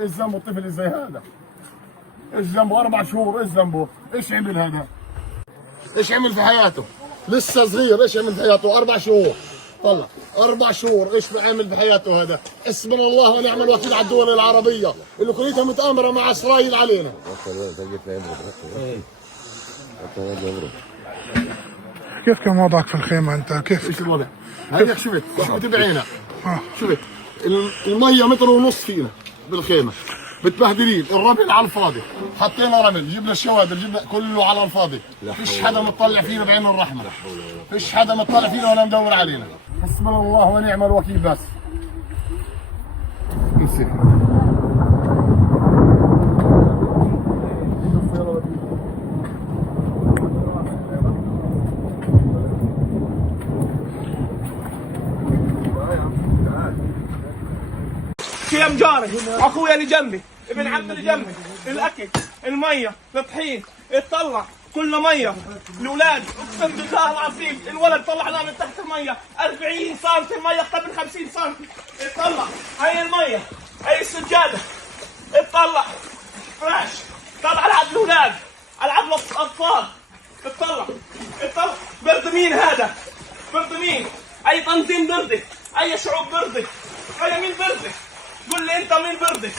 ايش ذنبه الطفل اللي زي هذا؟ ايش ذنبه 4 شهور؟ ايش ذنبه؟ ايش عمل هذا؟ ايش عمل في حياته؟ لسه صغير، ايش عمل في حياته؟ 4 شهور طلع 4 شهور، ايش عمل في حياته هذا؟ حسبنا الله ونعم الوكيل على الدول العربيه اللي كليتها متآمره مع اسرائيل علينا. كيف كان وضعك في الخيمه انت؟ كيف؟ ايش الوضع؟ هيك شفت بعينك. شفت الميه 1.5 متر فينا بالخيمه، متبهدلين، الرمل على الفاضي، حطينا رمل، جبنا الشوادر، جبنا كله على الفاضي، فيش حدا مطلع فينا بعين الرحمه، فيش حدا مطلع فينا ولا مدور علينا. حسبنا الله ونعم الوكيل بس. امسك كيم جاري، اخويا اللي جنبي، ابن عمي اللي جنبي، الاكل، الميه، الطحين، اتطلع كلنا ميه، الاولاد اقسم بالله العظيم الولد طلعناه من تحت الميه 40 سم، الميه اكثر من 50 سم، اتطلع، هي الميه، هي السجاده، اتطلع، فراش، طلع العب الاولاد، العب الاطفال، اتطلع، برد مين هذا؟ برد مين؟ اي تنظيم بردي؟ اي شعوب بردي؟ اي مين بردي؟ قول لي انت مين بردي؟